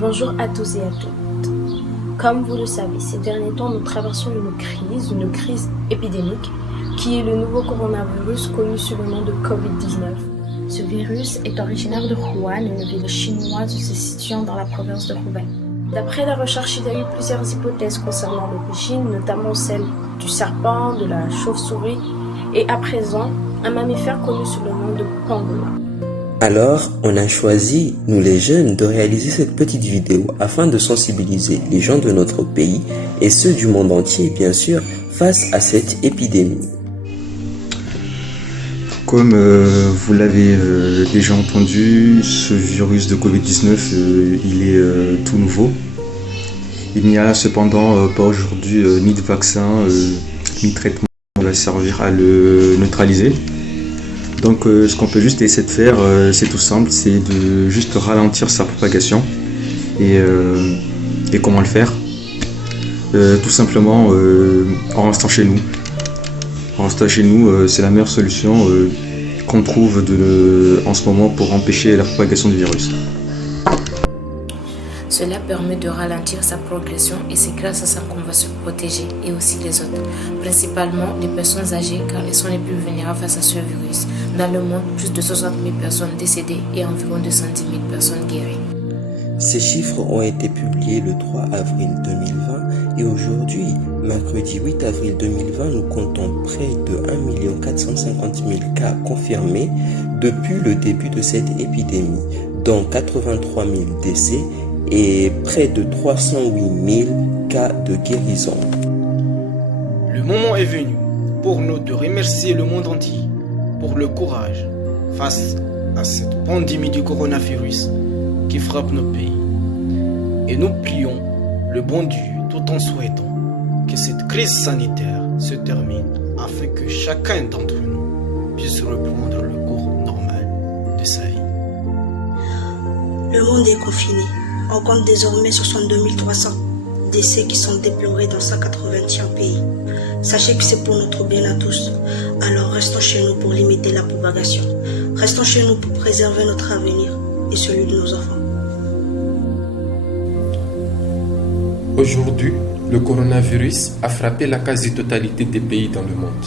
Bonjour à tous et à toutes. Comme vous le savez, ces derniers temps, nous traversons une crise épidémique, qui est le nouveau coronavirus connu sous le nom de Covid-19. Ce virus est originaire de Wuhan, une ville chinoise se situant dans la province de Hubei. D'après la recherche, il y a eu plusieurs hypothèses concernant l'origine, notamment celle du serpent, de la chauve-souris et à présent, un mammifère connu sous le nom de pangolin. Alors, on a choisi, nous les jeunes, de réaliser cette petite vidéo afin de sensibiliser les gens de notre pays et ceux du monde entier, bien sûr, face à cette épidémie. Comme vous l'avez déjà entendu, ce virus de Covid-19, il est tout nouveau. Il n'y a cependant pas aujourd'hui ni de vaccin, ni de traitement qui va servir à le neutraliser. Donc ce qu'on peut juste essayer de faire, c'est tout simple, c'est de juste ralentir sa propagation. Et comment le faire? Tout simplement en restant chez nous. En restant chez nous, c'est la meilleure solution qu'on trouve en ce moment pour empêcher la propagation du virus. Cela permet de ralentir sa progression et c'est grâce à ça qu'on va se protéger et aussi les autres, principalement les personnes âgées car elles sont les plus vulnérables face à ce virus. Dans le monde, plus de 60 000 personnes décédées et environ 210 000 personnes guéries. Ces chiffres ont été publiés le 3 avril 2020 et aujourd'hui, mercredi 8 avril 2020, nous comptons près de 1 450 000 cas confirmés depuis le début de cette épidémie, dont 83 000 décès et près de 308 000 cas de guérison. Le moment est venu pour nous de remercier le monde entier pour le courage face à cette pandémie du coronavirus qui frappe nos pays. Et nous prions le bon Dieu tout en souhaitant que cette crise sanitaire se termine afin que chacun d'entre nous puisse reprendre le cours normal de sa vie. Le monde est confiné. On compte désormais 62 300 décès qui sont déplorés dans 181 pays. Sachez que c'est pour notre bien à tous. Alors restons chez nous pour limiter la propagation. Restons chez nous pour préserver notre avenir et celui de nos enfants. Aujourd'hui, le coronavirus a frappé la quasi-totalité des pays dans le monde.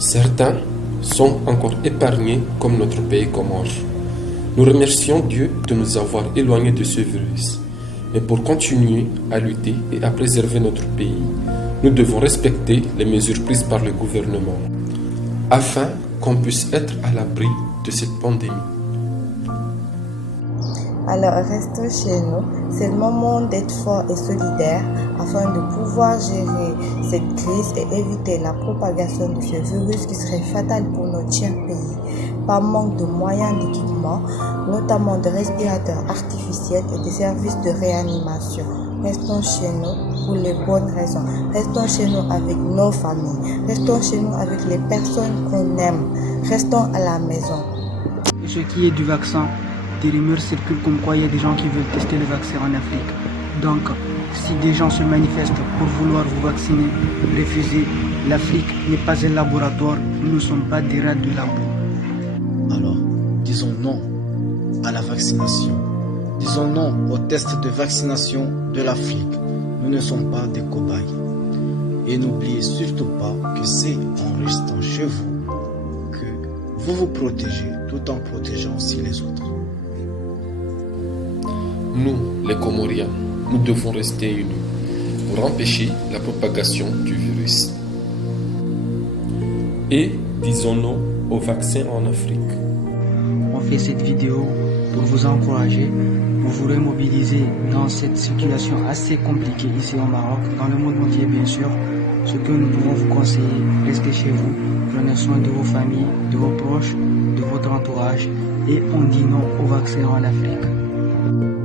Certains sont encore épargnés comme notre pays Comores. Nous remercions Dieu de nous avoir éloignés de ce virus. Mais pour continuer à lutter et à préserver notre pays, nous devons respecter les mesures prises par le gouvernement afin qu'on puisse être à l'abri de cette pandémie. Alors restons chez nous, c'est le moment d'être fort et solidaire afin de pouvoir gérer cette crise et éviter la propagation de ce virus qui serait fatal pour notre cher pays. Par manque de moyens d'équipement, notamment de respirateurs artificiels et de services de réanimation. Restons chez nous pour les bonnes raisons. Restons chez nous avec nos familles. Restons chez nous avec les personnes qu'on aime. Restons à la maison. Ce qui est du vaccin, des rumeurs circulent comme quoi il y a des gens qui veulent tester le vaccin en Afrique. Donc, si des gens se manifestent pour vouloir vous vacciner, refusez. L'Afrique n'est pas un laboratoire, nous ne sommes pas des rats de labo. Alors, disons non à la vaccination. Disons non aux tests de vaccination de l'Afrique. Nous ne sommes pas des cobayes. Et n'oubliez surtout pas que c'est en restant chez vous que vous vous protégez tout en protégeant aussi les autres. Nous, les Comoriens, nous devons rester unis pour empêcher la propagation du virus. Et disons non au vaccin en Afrique. On fait cette vidéo pour vous encourager, pour vous remobiliser dans cette situation assez compliquée ici au Maroc, dans le monde entier bien sûr. Ce que nous pouvons vous conseiller, restez chez vous, prenez soin de vos familles, de vos proches, de votre entourage et on dit non au vaccin en Afrique.